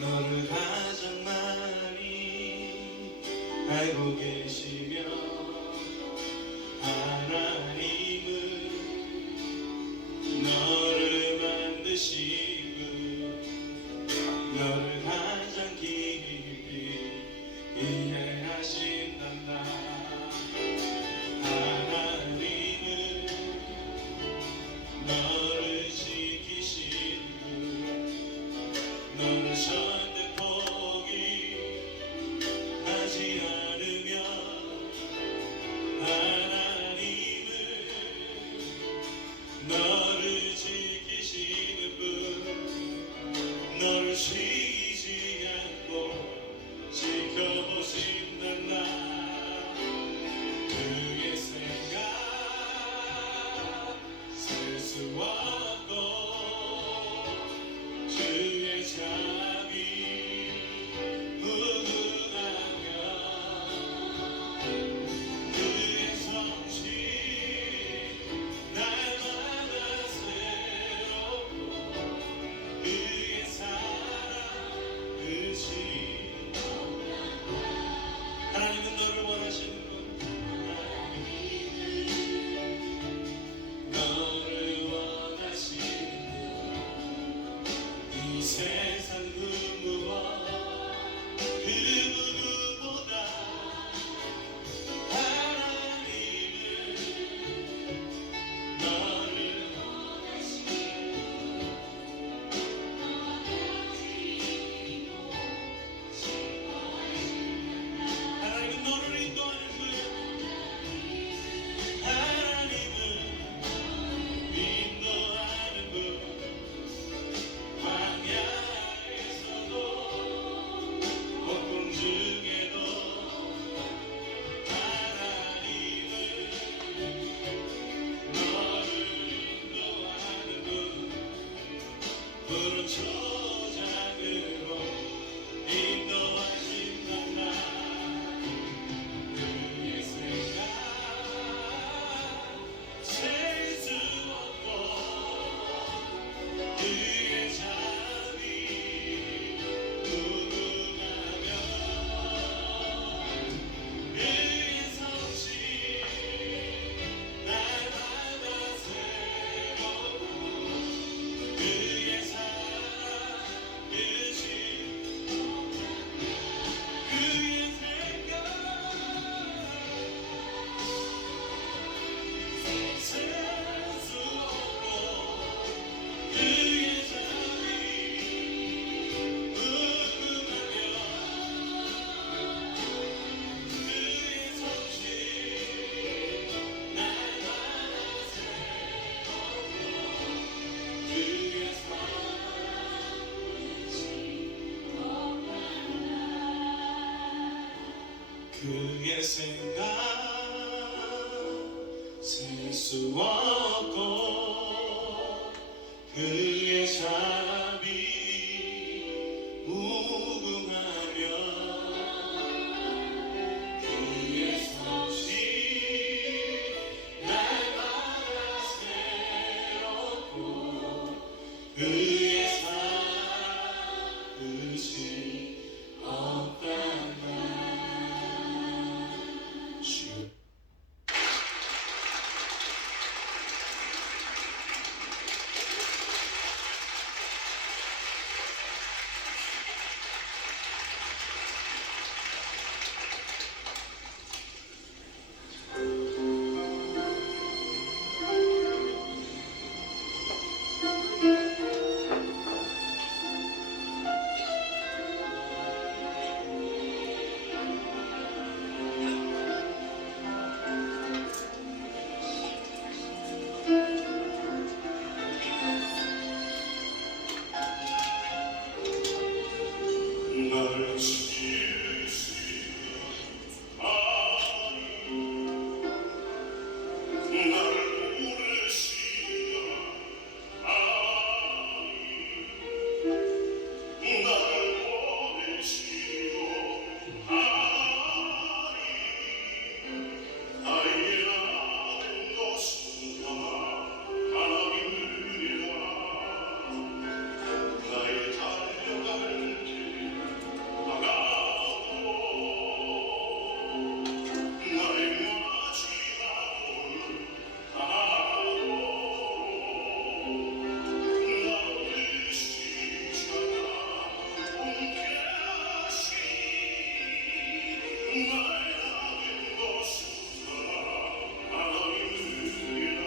너를 가장 많이 알고 계시며 하나님은 너를 만드시고 너를 가장 깊이 이해하신단다. 하나님은 너를 지키시고 너를 절대 포기하지 않으며 하나님은 너를 지키시는 분 너를 쉬지 않고 지켜보신단다. 그의 생각 셀 수 없고 주의 자비 무궁하며 그의 성실 날마다 새롭고 그의 사랑 끝이 하나님은 너를 원하시는 분 너를 원하시는 이 세상 그 누구보다 하나님은 너를 하나님은 너를 인도하는 분 하나님은 인도하는 분 광야에서도 폭풍 중에도 하나님은 너를 인도하는 분 푸른 초장으로 인도하신단다. 그의 생각 셀 수 없고 그의 자비 무궁하며 그의 성실 날마다 새롭고 그의 사랑 끝이 그의 생각 셀 수 없고 그의 자비 무궁하며 그의 성실 날마다 새롭고 그의 사랑 그의 생각 셀 수 없고 그의 자비 무궁하며 그의 성실 날마다 새롭고 그의 사랑 끝이 없단다. 주 널 지키시며 널 모르시며 널 보내시고 나의 것은 하나님이라 나의 달려갈 길 나의 것은 하나님이라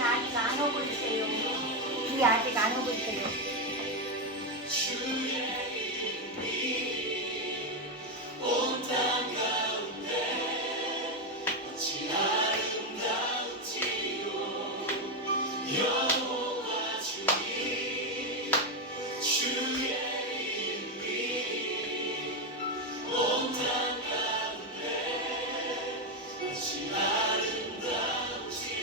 아직 안 오고 있어요. 비 아직 안 오고 있어요. 온땅 가운데 어찌 아름다운지요 여호와 주님 주의 이름이 온땅 가운데 어찌 아름다운지요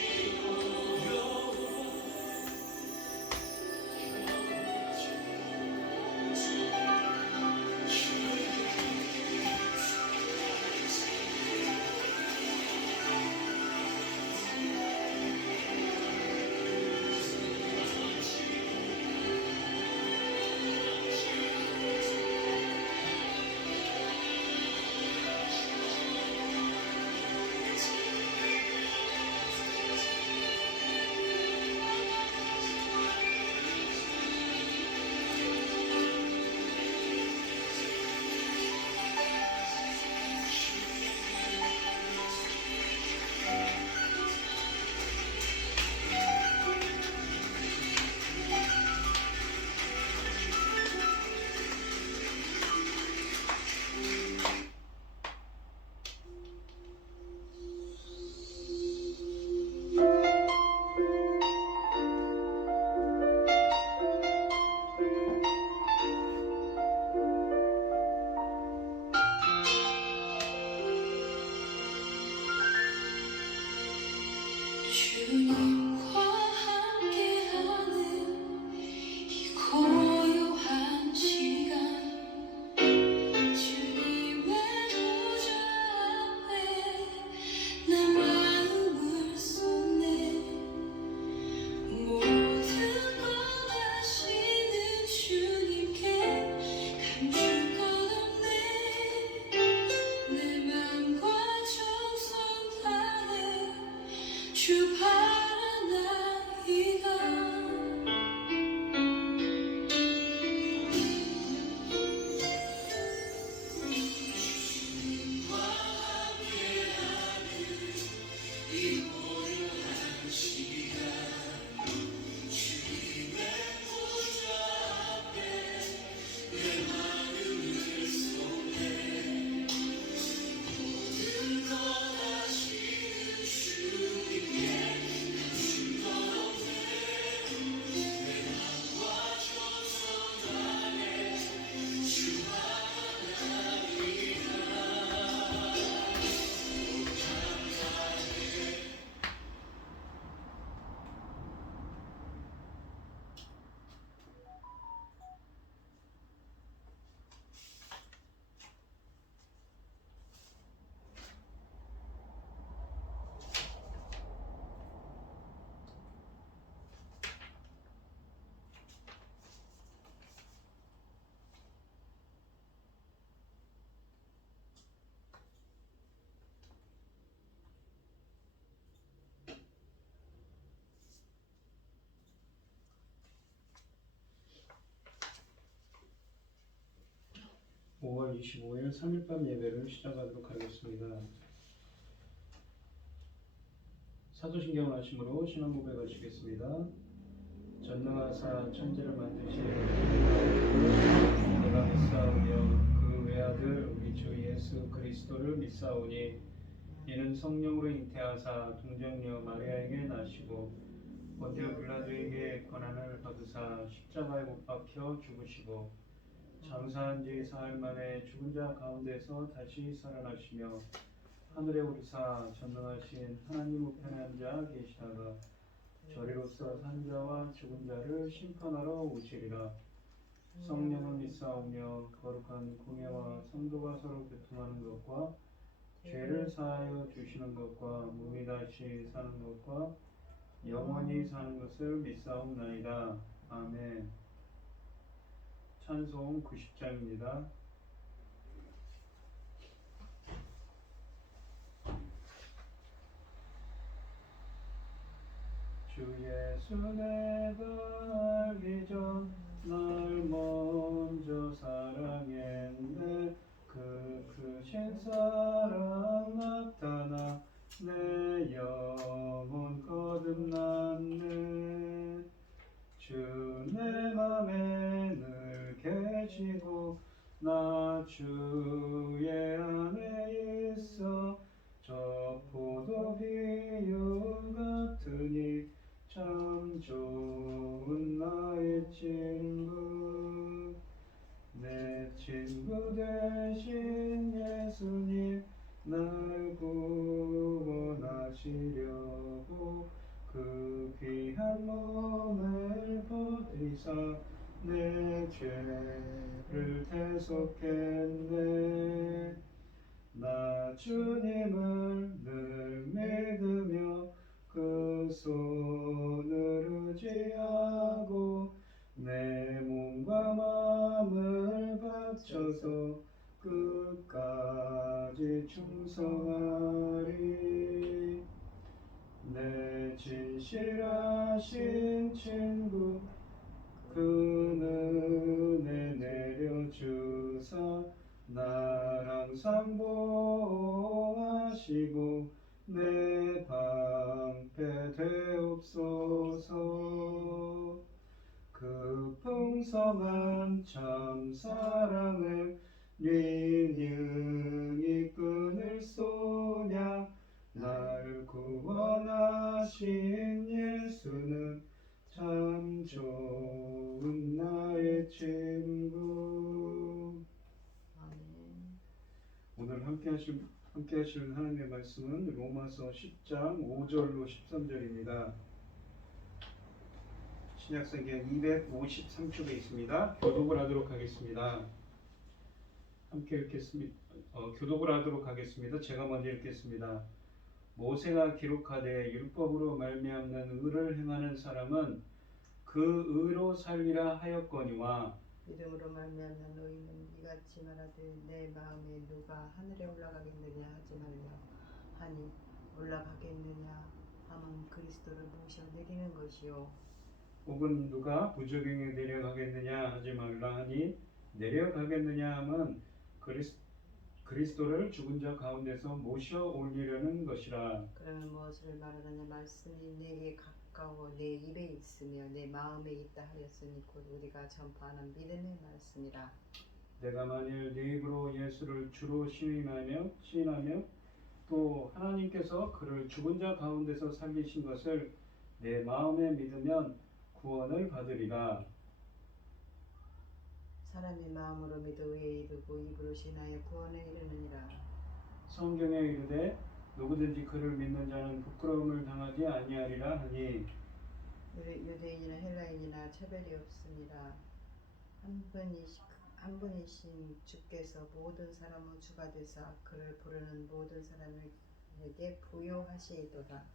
주님과 함께하는 이 고요한 시간 주님의 보좌 앞에 내 마음을 쏟네 모든 것 아시는 주님께 감출 것 없네 내 맘과 정성 다해 주 바라나이다 주님과 함께하는 이 고요한 시간 주님의 보좌 앞에 내 마음을 쏟네 모든 것 아시는 주님께 감출 것 없네 내 맘과 정성 다해 주 하나이다 (5월 25일) 3일밤 예배를 시작하도록 하겠습니다. 사도신경을 하심으로 신앙 고백하시겠습니다. 전능하사 천지를 만드신 내가 믿사오며 그 외아들 우리 주 예수 그리스도를 믿사오니 이는 성령으로 잉태하사 동정녀 마리아에게 나시고 본디오 빌라도에게 고난을 받으사 십자가에 못 박혀 죽으시고 장사한 지 사흘 만에 죽은 자 가운데서 다시 살아나시며 하늘에 오르사 전능하신 하나님 우편에 앉아 계시다가 저리로서 산 자와 죽은 자를 심판하러 오시리라. 성령을 믿사오며 거룩한 공예와 성도가 서로 교통하는 것과 죄를 사하여 주시는 것과 몸이 다시 사는 것과 영원히 사는 것을 믿사옵나이다. 아멘. 찬송 90장입니다. 주 예수 내가 알기 전 날 먼저 사랑했네 그 크신 사랑 나타나 내 영혼 거듭났네 참 좋은 나의 친구 내 친구 되신 예수님 날 구원하시려고 그 귀한 몸을 버리사 내 죄를 대속했네 나 주님을 늘 믿으며 그 손을 의지하고 내 몸과 마음을 바쳐서 끝까지 충성하리 내 진실하신 친구 그 은혜 내려주사 날 항상 보호하시고 내 방패 되옵소서 그 풍성한 참 사랑을 능히 끊을 소냐 날 구원하신 예수는 참 좋은 나의 친구. 아멘. 오늘 함께 하실 하나님의 말씀은 로마서 10장 5절로 13절입니다. 신약성경 253쪽에 있습니다. 교독을 하도록 하겠습니다. 함께 읽겠습니다. 교독을 하도록 하겠습니다. 제가 먼저 읽겠습니다. 모세가 기록하되 율법으로 말미암는 의를 행하는 사람은 그 의로 살리라 하였거니와 믿음으로 말미암는 너희는 이같이 말하되 내 마음에 누가 하늘에 올라가겠느냐 하지 말며 하니 올라가겠느냐 함은 그리스도를 모셔 내리는 것이요 혹은 누가 부적용에 내려가겠느냐 하지 말라 하니 내려가겠느냐 함은 그리스도를 죽은 자 가운데서 모셔 올리려는 것이라. 그러면 무엇을 말하느냐 말씀이 내게 가까워 내 입에 있으며 내 마음에 있다 하였으니 곧 우리가 전파하는 믿음의 말씀이라. 내가 만일 네 입으로 예수를 주로 시인하며 또 하나님께서 그를 죽은 자 가운데서 살리신 것을 내 마음에 믿으면 구원을 받으리라. 사람이 마음으로 믿어 의에 이르고 입으로 신하여 구원에 이르느니라. 성경에 이르되 누구든지 그를 믿는 자는 부끄러움을 당하지 아니하리라 하니 유대인이나 헬라인이나 차별이 없습니다. 한 분이신 주께서 모든 사람의 주가 되사 그를 부르는 모든 사람에게 부요하시도다.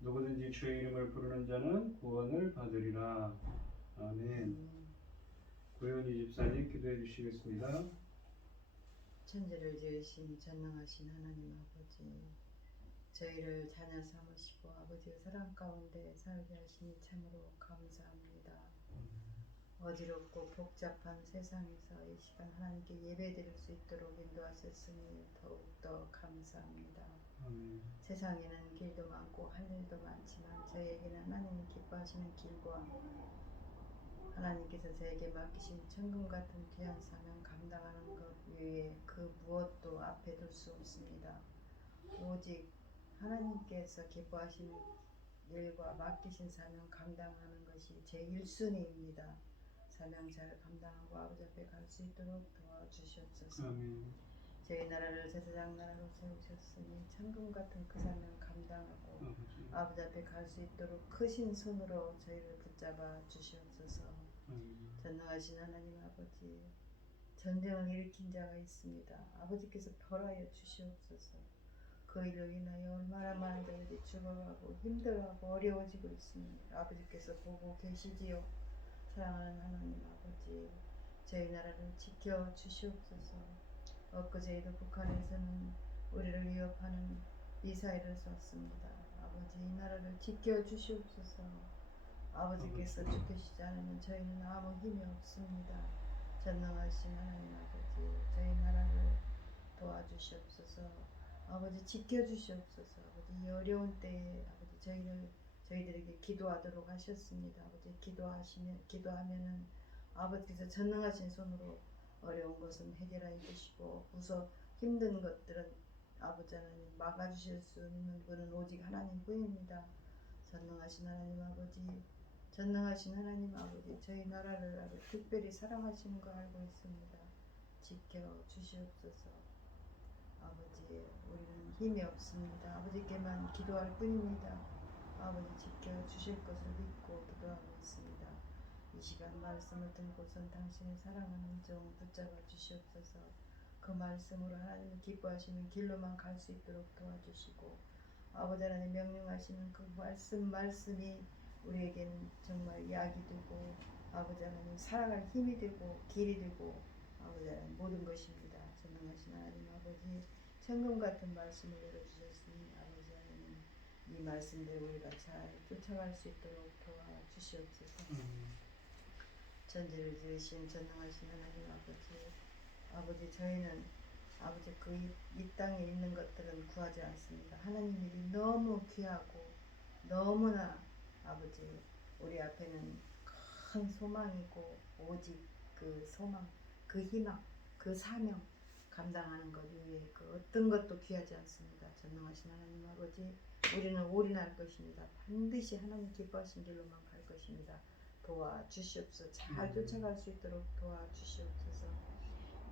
누구든지 주의 이름을 부르는 자는 구원을 받으리라. 아멘. 고현희 집사님 기도해 주시겠습니다. 천지를 지으신 전능하신 하나님 아버지, 저희를 자녀 삼으시고 아버지의 사랑 가운데 살게 하시니 참으로 감사합니다. 어지럽고 복잡한 세상에서 이 시간 하나님께 예배드릴 수 있도록 인도하셨으니 더욱더 감사합니다. 세상에는 길도 많고 할 일도 많지만 저희에게는 하나님이 기뻐하시는 길과 하나님께서 저에게 맡기신 천금 같은 귀한 사명 감당하는 것 외에 그 무엇도 앞에 둘 수 없습니다. 오직 하나님께서 기뻐하시는 일과 맡기신 사명 감당하는 것이 제 1순위입니다. 사명 잘 감당하고 아버지 앞에 갈 수 있도록 도와주시옵소서. 저희 나라를 제사장 나라로 세우셨으니 천금 같은 그 사명 감당하고 아버지 앞에 갈 수 있도록 크신 손으로 저희를 붙잡아 주시옵소서. 전능하신 하나님 아버지, 전쟁을 일으킨 자가 있습니다. 아버지께서 벌하여 주시옵소서. 그 일로 인하여 얼마나 많은 자들이 죽어가고 힘들어하고 어려워지고 있습니다. 아버지께서 보고 계시지요. 사랑하는 하나님 아버지, 저희 나라를 지켜 주시옵소서. 엊그제에도 북한에서는 우리를 위협하는 미사일을 쐈습니다. 아버지, 이 나라를 지켜 주시옵소서. 아버지께서 지키시지 않으면 저희는 아무 힘이 없습니다. 전능하신 하나님 아버지, 저희 나라를 도와주시옵소서. 아버지 지켜주시옵소서. 아버지 이 어려운 때에 아버지 저희들에게 기도하도록 하셨습니다. 아버지 기도하면은 아버지께서 전능하신 손으로 어려운 것은 해결하여 주시고 힘든 것들은 아버지 하나님 막아주실 수 있는 분은 오직 하나님뿐입니다. 전능하신 하나님 아버지, 전능하신 하나님 아버지, 저희 나라를 아주 특별히 사랑하시는 거 알고 있습니다. 지켜 주시옵소서. 아버지, 우리는 힘이 없습니다. 아버지께만 기도할 뿐입니다. 아버지 지켜 주실 것을 믿고 기도하고 있습니다. 이 시간 말씀을 들고선 당신의 사랑하는 종 붙잡아 주시옵소서. 그 말씀으로 하나님이 기뻐하시는 길로만 갈 수 있도록 도와주시고, 아버지 하나님 명령하시는 그 말씀이 우리에게는 정말 약이 되고, 아버지 하나님 살아갈 힘이 되고 길이 되고, 아버지 하나님 모든 것입니다. 전능하신 하나님 아버지, 천금 같은 말씀을 열어주셨으니 아버지 하나님 이 말씀대로 우리가 잘 쫓아갈 수 있도록 도와주시옵소서. 전지를 지으신 전능하신 하나님 아버지, 저희는 아버지 이 땅에 있는 것들은 구하지 않습니다. 하나님 일이 너무 귀하고 너무나 아버지 우리 앞에는 큰 소망이고, 오직 그 소망, 그 희망, 그 사명 감당하는 것 위에 그 어떤 것도 귀하지 않습니다. 전능하신 하나님 아버지, 우리는 올인할 것입니다. 반드시 하나님 기뻐하신 길로만 갈 것입니다. 도와주시옵소서. 잘 쫓아갈 수 있도록 도와주시옵소서.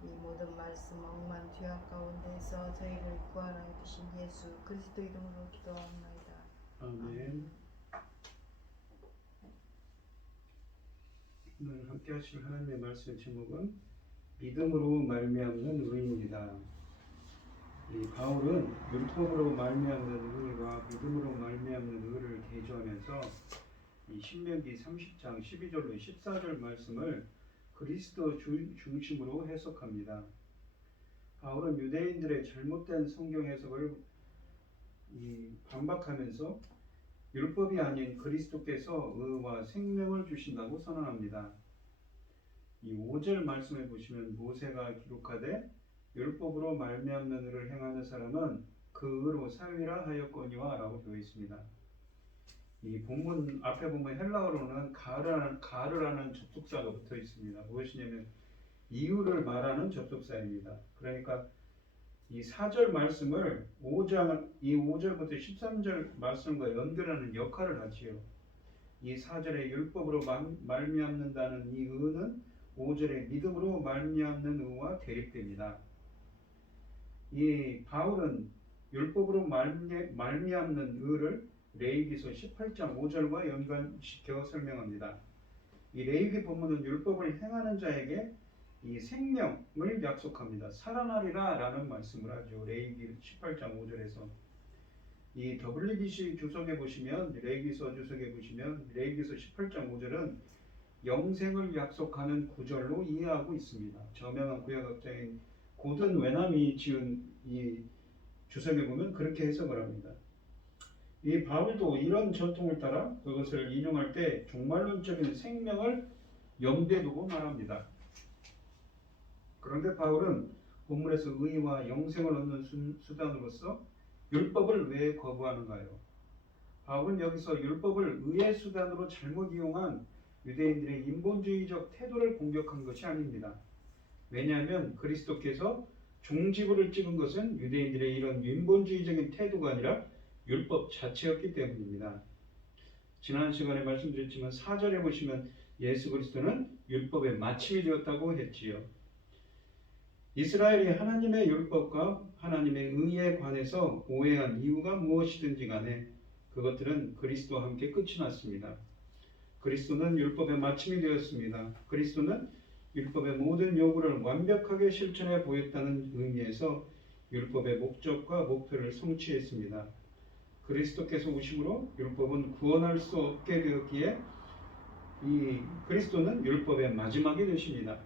이 모든 말씀 억만 죄악 가운데서 저희를 구하여 주신 예수 그리스도 이름으로 기도하옵나이다. 아멘. 오늘 함께 하실 하나님의 말씀의 제목은 믿음으로 말미암는 의입니다. 이 바울은 율법으로 말미암는 의와 믿음으로 말미암는 의를 대조하면서 이 신명기 30장 12절로 14절 말씀을 그리스도 중심으로 해석합니다. 바울은 유대인들의 잘못된 성경 해석을 반박하면서 율법이 아닌 그리스도께서 의와 생명을 주신다고 선언합니다. 이 5절 말씀에 보시면 모세가 기록하되 율법으로 말미암는 의를 행하는 사람은 그 의로 살리라 하였거니와 라고 되어 있습니다. 이 본문 앞에 보면 헬라어로는 가르라는 접속사가 붙어 있습니다. 무엇이냐면 이유를 말하는 접속사입니다. 그러니까 이 4절 말씀을 5절부터 13절 말씀과 연결하는 역할을 하지요. 이 4절의 율법으로 말미암는다는 이 의는 5절의 믿음으로 말미암는 의와 대립됩니다. 이 바울은 율법으로 말미암는 의를 레위기서 18장 5절과 연관시켜 설명합니다. 이 레위기 본문은 율법을 행하는 자에게 이 생명을 약속합니다. 살아나리라 라는 말씀을 하죠. 레위기 18장 5절에서 이 WBC 주석에 보시면, 레위기서 주석에 보시면 레위기서 18장 5절은 영생을 약속하는 구절로 이해하고 있습니다. 저명한 구약학자인 고든 웨남이 지은 이 주석에 보면 그렇게 해석을 합니다. 이 바울도 이런 전통을 따라 그것을 인용할 때 종말론적인 생명을 염두에 두고 말합니다. 그런데 바울은 본문에서 의와 영생을 얻는 수단으로서 율법을 왜 거부하는가요? 바울은 여기서 율법을 의의 수단으로 잘못 이용한 유대인들의 인본주의적 태도를 공격한 것이 아닙니다. 왜냐하면 그리스도께서 종지부를 찍은 것은 유대인들의 이런 인본주의적인 태도가 아니라 율법 자체였기 때문입니다. 지난 시간에 말씀드렸지만 4절에 보시면 예수 그리스도는 율법의 마침이 되었다고 했지요. 이스라엘이 하나님의 율법과 하나님의 의에 관해서 오해한 이유가 무엇이든지 간에 그것들은 그리스도와 함께 끝이 났습니다. 그리스도는 율법의 마침이 되었습니다. 그리스도는 율법의 모든 요구를 완벽하게 실천해 보였다는 의미에서 율법의 목적과 목표를 성취했습니다. 그리스도께서 오심으로 율법은 구원할 수 없게 되었기에 이 그리스도는 율법의 마지막이 되십니다.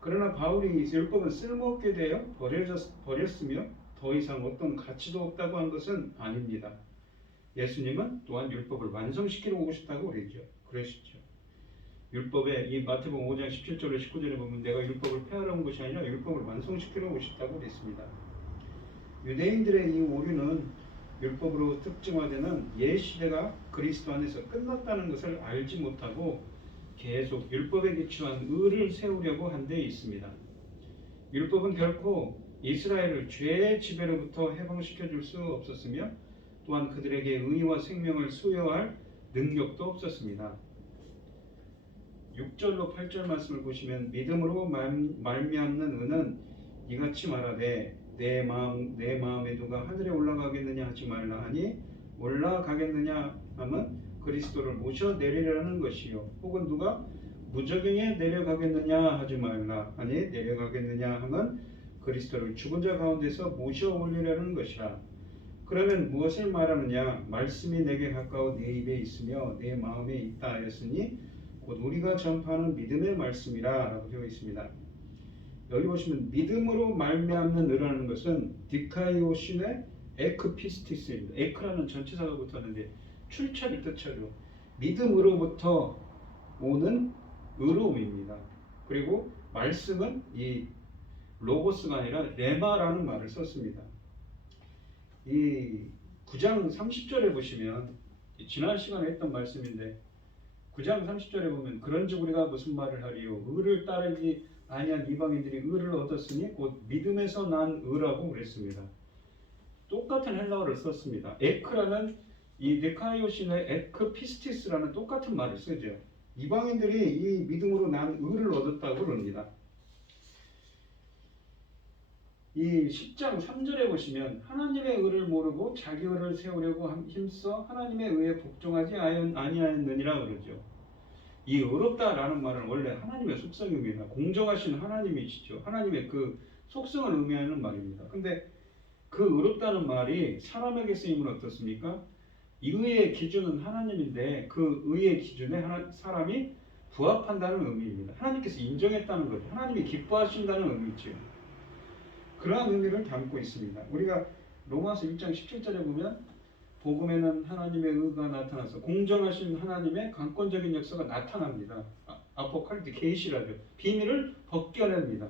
그러나 바울이 율법은 쓸모없게 되어 버렸으며 더 이상 어떤 가치도 없다고 한 것은 아닙니다. 예수님은 또한 율법을 완성시키러 오셨다고 그러시죠. 율법에 이 마태복음 5장 17절로 19절에 보면 내가 율법을 폐하러 온 것이 아니라 율법을 완성시키러 오셨다고 그랬습니다. 유대인들의 이 오류는 율법으로 특징화되는 옛 시대가 그리스도 안에서 끝났다는 것을 알지 못하고 계속 율법에 기초한 의를 세우려고 한 데 있습니다. 율법은 결코 이스라엘을 죄의 지배로부터 해방시켜 줄 수 없었으며 또한 그들에게 의와 생명을 수여할 능력도 없었습니다. 6절로 8절 말씀을 보시면 믿음으로 말미암는 의는 이같이 말하되 내 마음에 누가 하늘에 올라가겠느냐 하지 말라 하니 올라가겠느냐 하면 그리스도를 모셔 내리라는 것이요 혹은 누가 무저갱에 내려가겠느냐 하지 말라 하니 내려가겠느냐 하면 그리스도를 죽은 자 가운데서 모셔 올리라는 것이라. 그러면 무엇을 말하느냐? 말씀이 내게 가까워 내 입에 있으며 내 마음에 있다 하였으니 곧 우리가 전파하는 믿음의 말씀이라 라고 되어 있습니다. 여기 보시면 믿음으로 말미암는 의라는 것은 디카이오신의 에크피스티스입니다. 에크라는 전치사가 붙었는데 출처를 뜻하죠. 믿음으로부터 오는 의로움입니다. 그리고 말씀은 이 로고스가 아니라 레마라는 말을 썼습니다. 이 9장 30절에 보시면 지난 시간에 했던 말씀인데 9장 30절에 보면 그런즉 우리가 무슨 말을 하리요 의를 따르지 아니한 이방인들이 의를 얻었으니 곧 믿음에서 난 의라고 그랬습니다. 똑같은 헬라어를 썼습니다. 에크라는 이 데카이오신의 에크피스티스라는 똑같은 말을 쓰죠. 이방인들이 이 믿음으로 난 의를 얻었다고 그럽니다. 이 10장 3절에 보시면 하나님의 의를 모르고 자기 의를 세우려고 힘써 하나님의 의에 복종하지 아니하였느니라 그러죠. 이 의롭다라는 말은 원래 하나님의 속성입니다. 공정하신 하나님이시죠. 하나님의 그 속성을 의미하는 말입니다. 근데 그 의롭다는 말이 사람에게 쓰이면 어떻습니까? 이 의의 기준은 하나님인데 그 의의 기준에 사람이 부합한다는 의미입니다. 하나님께서 인정했다는 거죠. 하나님이 기뻐하신다는 의미죠. 그러한 의미를 담고 있습니다. 우리가 로마서 1장 17절에 보면 복음에는 하나님의 의가 나타나서 공정하신 하나님의 강권적인 역사가 나타납니다. 아포칼립틱 계시라죠. 비밀을 벗겨냅니다.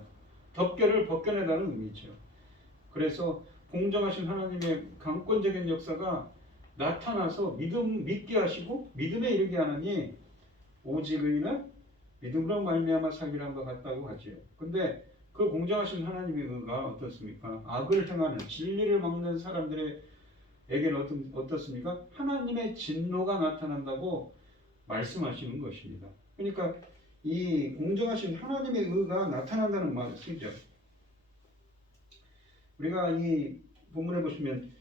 덮개를 벗겨내다는 의미죠. 그래서 공정하신 하나님의 강권적인 역사가 나타나서 믿게 하시고 믿음에 이르게 하느니 오직 의인은 믿음으로 말미암아 살기란과 같다고 하지요. 근데 그 공정하신 하나님의 의가 어떻습니까? 악을 행하는 진리를 막는 사람들에게는 어떻습니까? 하나님의 진노가 나타난다고 말씀하시는 것입니다. 그러니까 이 공정하신 하나님의 의가 나타난다는 말을 쓰죠. 우리가 이 본문에 보시면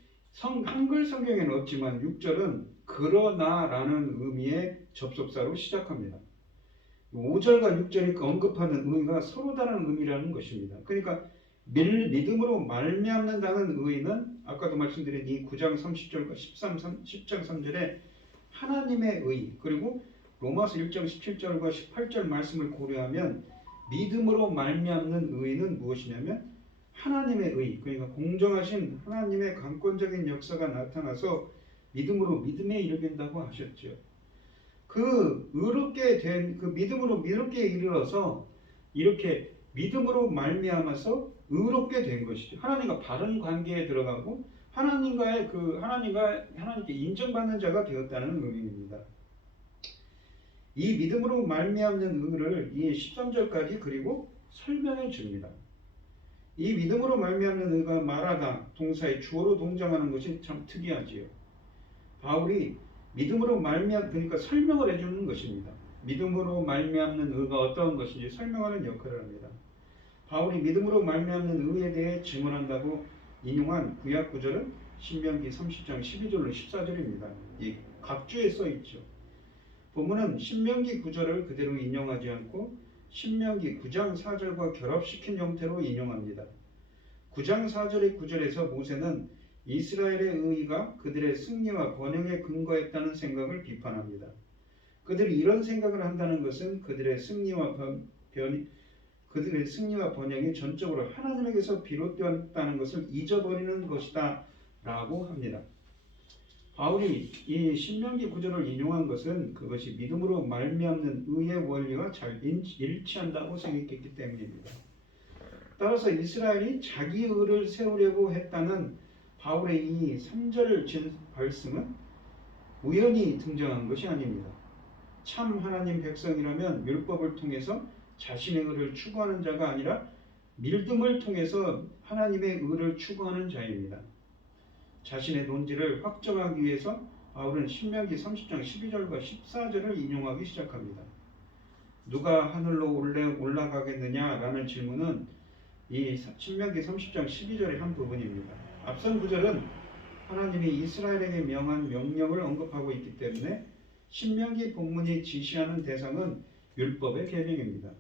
한글 성경에는 없지만 6절은 그러나라는 의미의 접속사로 시작합니다. 5절과 6절이 언급하는 의가 서로 다른 의미라는 것입니다. 그러니까 믿음으로 말미암는다는 의는 아까도 말씀드린 이 9장 30절과 10장 3절에 하나님의 의 그리고 로마서 1장 17절과 18절 말씀을 고려하면 믿음으로 말미암는 의는 무엇이냐면 하나님의 의 그러니까 공정하신 하나님의 강권적인 역사가 나타나서 믿음으로 믿음에 이르겠다고 하셨죠. 그 의롭게 된 그 믿음으로 믿게 이르러서 이렇게 믿음으로 말미암아서 의롭게 된 것이죠. 하나님과 바른 관계에 들어가고 하나님께 인정받는 자가 되었다는 의미입니다. 이 믿음으로 말미암는 의를 이 13절까지 그리고 설명해 줍니다. 이 믿음으로 말미암는 의가 말하다 동사의 주어로 동작하는 것이 참 특이하지요. 바울이 믿음으로 그러니까 설명을 해주는 것입니다. 믿음으로 말미암는 의가 어떠한 것인지 설명하는 역할을 합니다. 바울이 믿음으로 말미암는 의에 대해 증언한다고 인용한 구약 구절은 신명기 30장 12절로 14절입니다. 이 각주에 써 있죠. 본문은 신명기 9절을 그대로 인용하지 않고 신명기 9장 4절과 결합시킨 형태로 인용합니다. 9장 4절의 9절에서 모세는 이스라엘의 의의가 그들의 승리와 번영에 근거했다는 생각을 비판합니다. 그들이 이런 생각을 한다는 것은 그들의 승리와 번영이 전적으로 하나님에게서 비롯되었다는 것을 잊어버리는 것이다 라고 합니다. 바울이 이 신명기 9절을 인용한 것은 그것이 믿음으로 말미암는 의의 원리와 잘 일치한다고 생각했기 때문입니다. 따라서 이스라엘이 자기 의를 세우려고 했다는 바울의 이 3절 말씀은 우연히 등장한 것이 아닙니다. 참 하나님 백성이라면 율법을 통해서 자신의 의를 추구하는 자가 아니라 믿음을 통해서 하나님의 의를 추구하는 자입니다. 자신의 논지를 확정하기 위해서 바울은 신명기 30장 12절과 14절을 인용하기 시작합니다. 누가 하늘로 올라가겠느냐라는 질문은 이 신명기 30장 12절의 한 부분입니다. 앞선 구절은 하나님이 이스라엘에게 명한 명령을 언급하고 있기 때문에 신명기 본문이 지시하는 대상은 율법의 계명입니다.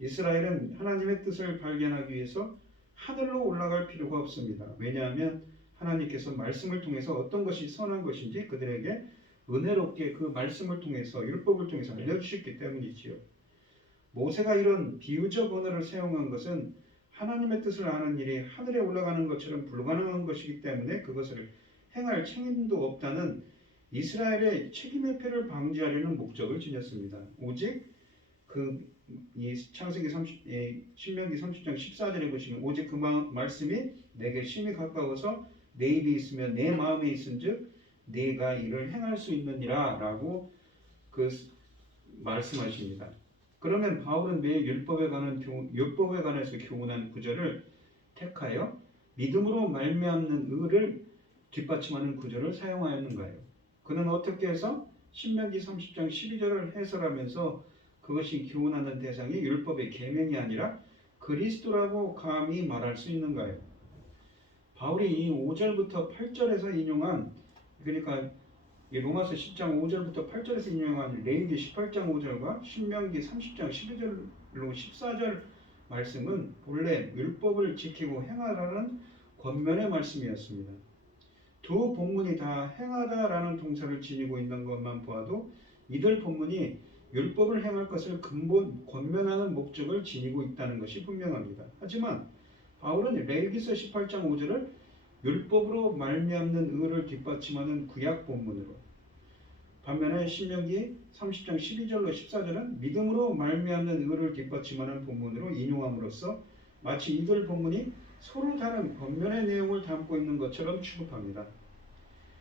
이스라엘은 하나님의 뜻을 발견하기 위해서 하늘로 올라갈 필요가 없습니다. 왜냐하면 하나님께서 말씀을 통해서 어떤 것이 선한 것인지 그들에게 은혜롭게 그 말씀을 통해서 율법을 통해서 알려주셨기 때문이지요. 모세가 이런 비유적 언어를 사용한 것은 하나님의 뜻을 아는 일이 하늘에 올라가는 것처럼 불가능한 것이기 때문에 그것을 행할 책임도 없다는 이스라엘의 책임의 폐를 방지하려는 목적을 지녔습니다. 오직 신명기 30장 14절에 보시면 오직 그 말씀이 내게 심히 가까워서 내 입에 있으며 내 마음에 있은즉 네가 이를 행할 수 있느니라 라고 말씀하십니다. 그러면 바울은 왜 율법에 관해서 교훈한 구절을 택하여 믿음으로 말미암는 의를 뒷받침하는 구절을 사용하였는가요? 그는 어떻게 해서 신명기 30장 12절을 해설하면서 그것이 교훈하는 대상이 율법의 계명이 아니라 그리스도라고 감히 말할 수 있는가요? 바울이 이 5절부터 8절에서 인용한, 그러니까 로마서 10장 5절부터 8절에서 인용한 레위기 18장 5절과 신명기 30장 12절로 14절 말씀은 본래 율법을 지키고 행하라는 권면의 말씀이었습니다. 두 본문이 다 행하다라는 동사를 지니고 있는 것만 보아도 이들 본문이 율법을 행할 것을 근본 권면하는 목적을 지니고 있다는 것이 분명합니다. 하지만 바울은 레위기서 18장 5절을 율법으로 말미암는 의를 뒷받침하는 구약 본문으로, 반면에 신명기 30장 12절로 14절은 믿음으로 말미암는 의를 뒷받침하는 본문으로 인용함으로써 마치 이들 본문이 서로 다른 권면의 내용을 담고 있는 것처럼 취급합니다.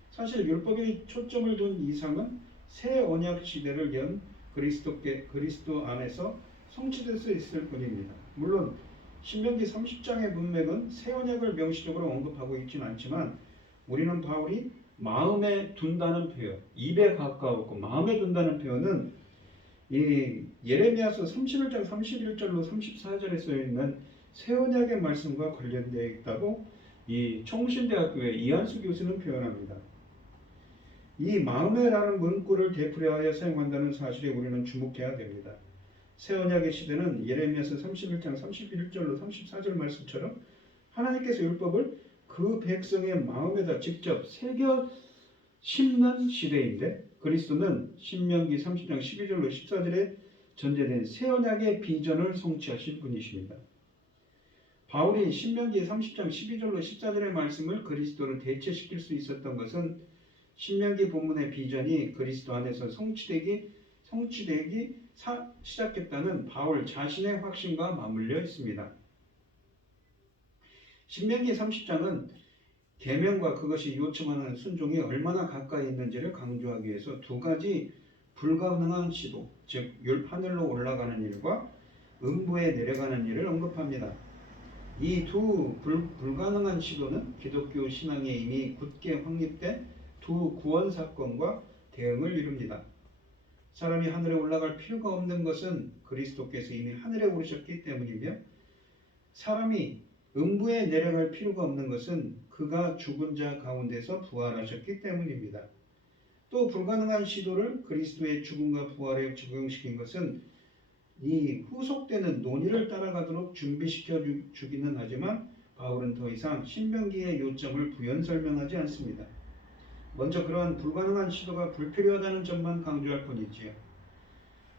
사실 율법의 초점을 둔 이상은 새 언약 시대를 연 그리스도 안에서 성취될 수 있을 뿐입니다. 물론 신명기 30장의 문맥은 새 언약을 명시적으로 언급하고 있지는 않지만 우리는 바울이 마음에 둔다는 표현, 입에 가까웠고 마음에 둔다는 표현은 이 예레미야서 31장 31절로 34절에 써있는 새 언약의 말씀과 관련되어 있다고 이 총신대학교의 이한수 교수는 표현합니다. 이 마음에라는 문구를 되풀이하여 사용한다는 사실에 우리는 주목해야 됩니다. 새 언약의 시대는 예레미야서 31장 31절로 34절 말씀처럼 하나님께서 율법을 그 백성의 마음에다 직접 새겨 심는 시대인데, 그리스도는 신명기 30장 12절로 14절에 전제된 새 언약의 비전을 성취하신 분이십니다. 바울이 신명기 30장 12절로 14절의 말씀을 그리스도로 대체시킬 수 있었던 것은 신명기 본문의 비전이 그리스도 안에서 성취되기 시작했다는 바울 자신의 확신과 맞물려 있습니다. 신명기 30장은 계명과 그것이 요청하는 순종이 얼마나 가까이 있는지를 강조하기 위해서 두 가지 불가능한 시도, 즉 하늘로 올라가는 일과 음부에 내려가는 일을 언급합니다. 이 두 불가능한 시도는 기독교 신앙에 이미 굳게 확립된 두 구원 사건과 대응을 이룹니다. 사람이 하늘에 올라갈 필요가 없는 것은 그리스도께서 이미 하늘에 오르셨기 때문이며, 사람이 음부에 내려갈 필요가 없는 것은 그가 죽은 자 가운데서 부활하셨기 때문입니다. 또 불가능한 시도를 그리스도의 죽음과 부활에 적용시킨 것은 이 후속되는 논의를 따라가도록 준비시켜 주기는 하지만 바울은 더 이상 신명기의 요점을 부연 설명하지 않습니다. 먼저 그러한 불가능한 시도가 불필요하다는 점만 강조할 뿐이지요.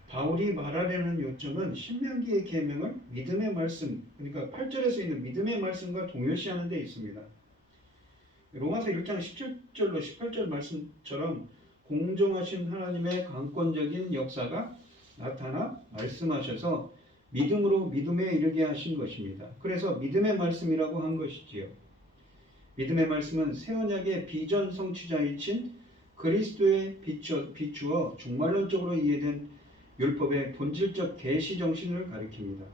바울이 말하려는 요점은 신명기의 계명을 믿음의 말씀, 그러니까 8절에서 있는 믿음의 말씀과 동일시하는 데 있습니다. 로마서 1장 17절로 18절 말씀처럼 공정하신 하나님의 강권적인 역사가 나타나 말씀하셔서 믿음으로 믿음에 이르게 하신 것입니다. 그래서 믿음의 말씀이라고 한 것이지요. 믿음의 말씀은 새 언약의 비전 성취자이신 그리스도에 비추어 종말론적으로 이해된 율법의 본질적 계시 정신을 가리킵니다.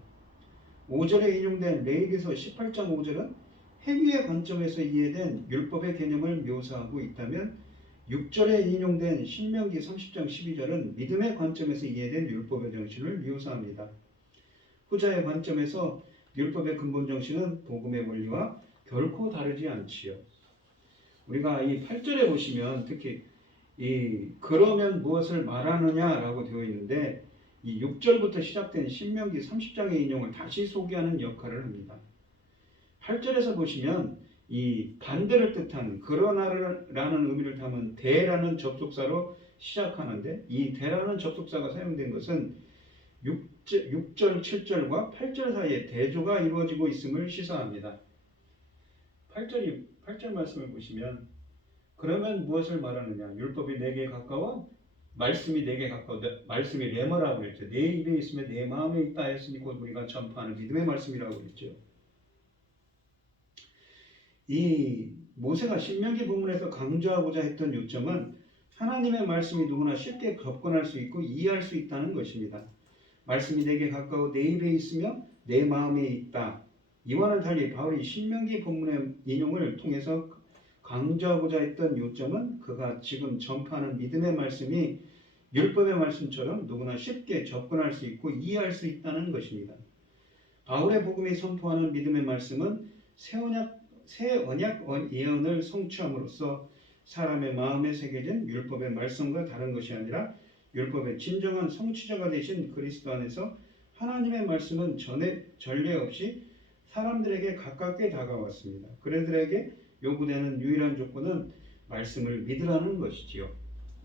5절에 인용된 레위기서 18장 5절은 행위의 관점에서 이해된 율법의 개념을 묘사하고 있다면, 6절에 인용된 신명기 30장 12절은 믿음의 관점에서 이해된 율법의 정신을 묘사합니다. 후자의 관점에서 율법의 근본 정신은 복음의 원리와 결코 다르지 않지요. 우리가 이 8절에 보시면 특히 이 그러면 무엇을 말하느냐라고 되어 있는데 이 6절부터 시작된 신명기 30장의 인용을 다시 소개하는 역할을 합니다. 8절에서 보시면 이 반대를 뜻하는 그러나라는 의미를 담은 대라는 접속사로 시작하는데 이 대라는 접속사가 사용된 것은 6절, 7절과 8절 사이에 대조가 이루어지고 있음을 시사합니다. 8절 말씀을 보시면 그러면 무엇을 말하느냐? 율법이 내게 가까워 말씀이 내게 가까워 말씀이 레머라고 그랬죠. 내 입에 있으면 내 마음에 있다 했으니 곧 우리가 전파하는 믿음의 말씀이라고 그랬죠. 이 모세가 신명기 본문에서 강조하고자 했던 요점은 하나님의 말씀이 누구나 쉽게 접근할 수 있고 이해할 수 있다는 것입니다. 말씀이 내게 가까워 내 입에 있으며 내 마음에 있다. 이와는 달리 바울이 신명기 본문의 인용을 통해서 강조하고자 했던 요점은 그가 지금 전파하는 믿음의 말씀이 율법의 말씀처럼 누구나 쉽게 접근할 수 있고 이해할 수 있다는 것입니다. 바울의 복음이 선포하는 믿음의 말씀은 새 언약 예언을 성취함으로써 사람의 마음에 새겨진 율법의 말씀과 다른 것이 아니라 율법의 진정한 성취자가 되신 그리스도 안에서 하나님의 말씀은 전례 없이 사람들에게 가깝게 다가왔습니다. 그들에게 요구되는 유일한 조건은 말씀을 믿으라는 것이지요.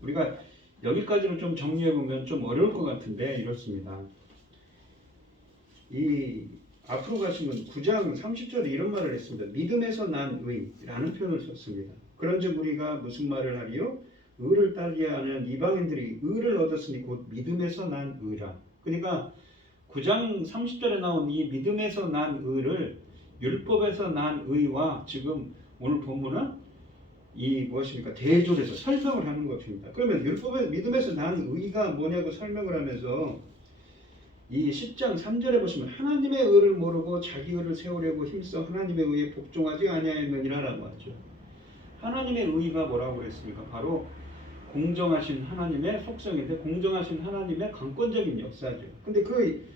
우리가 여기까지로 좀 정리해보면 좀 어려울 것 같은데 이렇습니다. 이 앞으로 가시면 9장 30절에 이런 말을 했습니다. 믿음에서 난 의라는 표현을 썼습니다. 그런즉 우리가 무슨 말을 하리요? 의를 따르게 하는 이방인들이 의를 얻었으니 곧 믿음에서 난 의라. 그러니까 9장 30절에 나온 이 믿음에서 난 의를 율법에서 난 의와 지금 오늘 본문은 이 무엇입니까? 대조해서 설명을 하는 것입니다. 그러면 율법의 믿음에서 난 의가 뭐냐고 설명을 하면서 이 10장 3절에 보시면 하나님의 의를 모르고 자기 의를 세우려고 힘써 하나님의 의에 복종하지 아니하였느니라라고 하죠. 하나님의 의가 뭐라고 그랬습니까? 바로 공정하신 하나님의 속성인데 공정하신 하나님의 강권적인 역사죠. 근데 그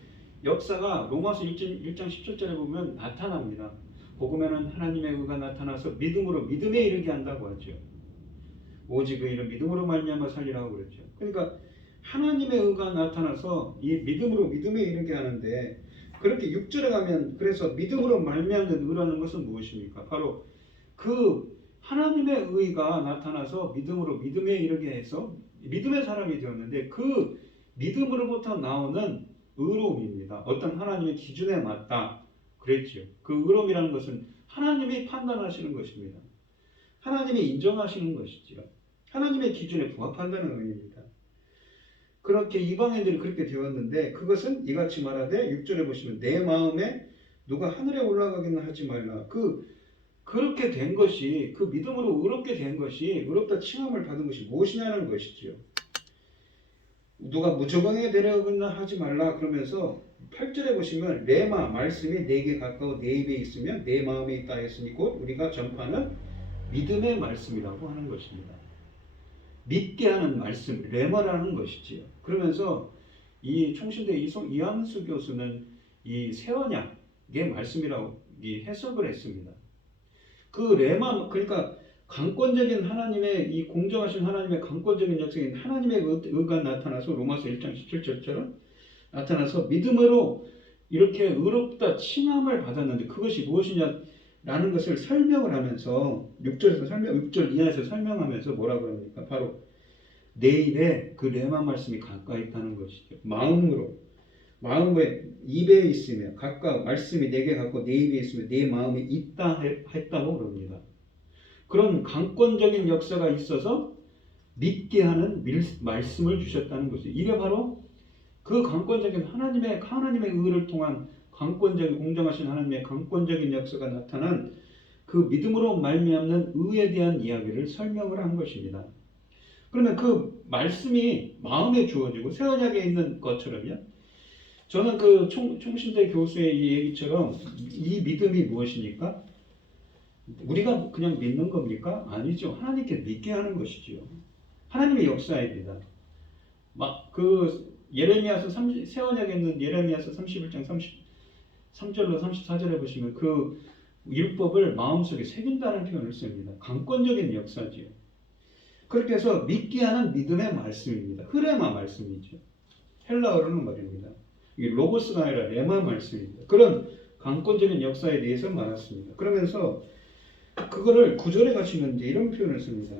역사가 로마서 1장 17절에 보면 나타납니다. 복음에는 하나님의 의가 나타나서 믿음에 이르게 한다고 하죠. 오직 그 이는 믿음으로 말미암아 살리라고 그랬죠. 그러니까 하나님의 의가 나타나서 이 믿음에 이르게 하는데 그렇게 6절에 가면 그래서 믿음으로 말미암는 의라는 것은 무엇입니까? 바로 그 하나님의 의가 나타나서 믿음에 이르게 해서 믿음의 사람이 되었는데 그 믿음으로부터 나오는 의로움입니다. 어떤 하나님의 기준에 맞다 그랬죠. 그 의로움이라는 것은 하나님이 판단하시는 것입니다. 하나님이 인정하시는 것이죠. 하나님의 기준에 부합한다는 의미입니다. 그렇게 이방인들이 그렇게 되었는데 그것은 이같이 말하되 6절에 보시면 내 마음에 누가 하늘에 올라가기는 하지 말라. 그렇게 된 것이 그 믿음으로 의롭게 된 것이 의롭다 칭함을 받은 것이 무엇이냐는 것이죠. 누가 무저방에 데려가기는 하지 말라 그러면서 8절에 보시면 레마 말씀이 내게 가까워 내 입에 있으면 내 마음에 있다 했으니 곧 우리가 전파하는 믿음의 말씀이라고 하는 것입니다. 믿게 하는 말씀, 레마라는 것이지요. 그러면서 이 총신대 이한수 교수는 이 새언약의 말씀이라고 해석을 했습니다. 그 레마, 그러니까 강권적인 하나님의 이 공정하신 하나님의 강권적인 역사인 하나님의 의가 나타나서 로마서 1장 17절처럼 나타나서 믿음으로 이렇게 의롭다 칭함을 받았는데 그것이 무엇이냐라는 것을 설명을 하면서 6절 이하에서 설명하면서 뭐라고 합니까? 바로 내 입에 그 레마 말씀이 가까이 있다는 것이죠. 마음에 입에 있으며 말씀이 내게 가까워 내 입에 있으며 내 마음에 있다 했다고 그럽니다. 그런 강권적인 역사가 있어서 믿게 하는 말씀을 주셨다는 것이죠. 이게 바로 그 강권적인 하나님의 의를 통한 강권적인 공정하신 하나님의 강권적인 역사가 나타난 그 믿음으로 말미암는 의에 대한 이야기를 설명을 한 것입니다. 그러면 그 말씀이 마음에 주어지고 새 언약에 있는 것처럼요. 저는 그 총신대 교수의 이 얘기처럼 이 믿음이 무엇입니까? 우리가 그냥 믿는 겁니까? 아니죠. 하나님께 믿게 하는 것이지요. 하나님의 역사입니다. 막 그 예레미야서 새 언약에 있는 예레미야서 31장 33절로 34절에 보시면 그 율법을 마음속에 새긴다는 표현을 씁니다. 강권적인 역사지요. 그렇게 해서 믿게 하는 믿음의 말씀입니다. 흐레마 말씀이죠. 헬라어로는 말입니다. 이게 로고스가 아니라 레마 말씀입니다. 그런 강권적인 역사에 대해서 말했습니다. 그러면서 그거를 9절에 가시면 이제 이런 표현을 씁니다.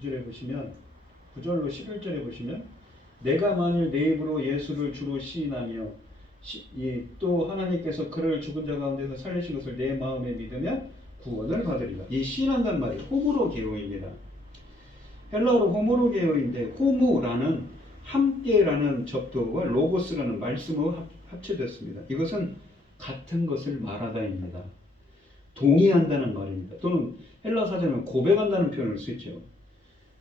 9절에 보시면 9절로 11절에 보시면 내가 만일 내 입으로 예수를 주로 시인하며 또 하나님께서 그를 죽은 자 가운데서 살리신 것을 내 마음에 믿으면 구원을 받으리라. 이 시인한단 말이 호모로 게오입니다. 헬라어로 호모로 게오인데 호모라는 함께라는 접두어와 로고스라는 말씀으로 합체됐습니다. 이것은 같은 것을 말하다입니다. 동의한다는 말입니다. 또는 헬라 사전은 고백한다는 표현을 쓰죠.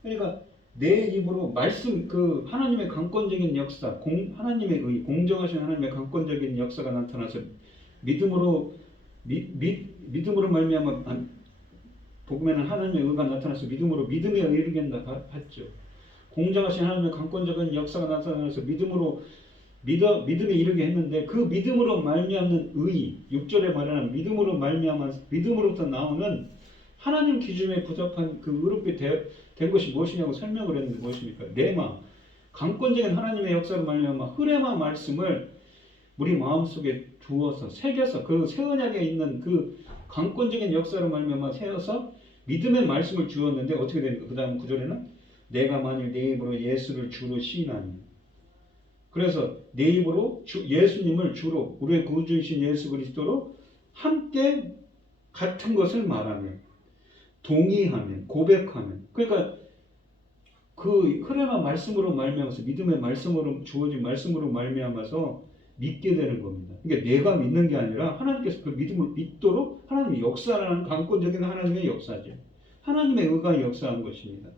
그러니까 내 입으로 말씀, 그 하나님의 강권적인 역사, 하나님의 의, 공정하신 하나님의 강권적인 역사가 나타나서 믿음으로 말미암아 복음에는 하나님의 의가 나타나서 믿음에 이르겠다 봤죠. 공정하신 하나님의 강권적인 역사가 나타나서 믿음에 이르게 했는데 그 믿음으로 말미암는 의, 6절에 말하는 믿음으로부터 나오는 하나님 기준에 부합한 그 의롭게 된 것이 무엇이냐고 설명을 했는데 무엇입니까? 레마, 강권적인 하나님의 역사로 말미암아 흐레마 말씀을 우리 마음속에 두어서 새겨서 그 새 언약에 있는 그 강권적인 역사로 말미암아 세워서 믿음의 말씀을 주었는데 어떻게 됩니까? 그 다음 9절에는 내가 만일 내 입으로 예수를 주로 시인하니, 그래서 내 입으로 예수님을 주로 우리의 구주이신 예수 그리스도로 함께 같은 것을 말하면, 동의하면, 고백하면, 그러니까 그 흐레마 말씀으로 말미암아서 믿음의 말씀으로 주어진 말씀으로 말미암아서 믿게 되는 겁니다. 그러니까 내가 믿는 게 아니라 하나님께서 그 믿음을 믿도록 하나님의 역사라는 강권적인 하나님의 역사죠. 하나님의 의가 역사한 것입니다.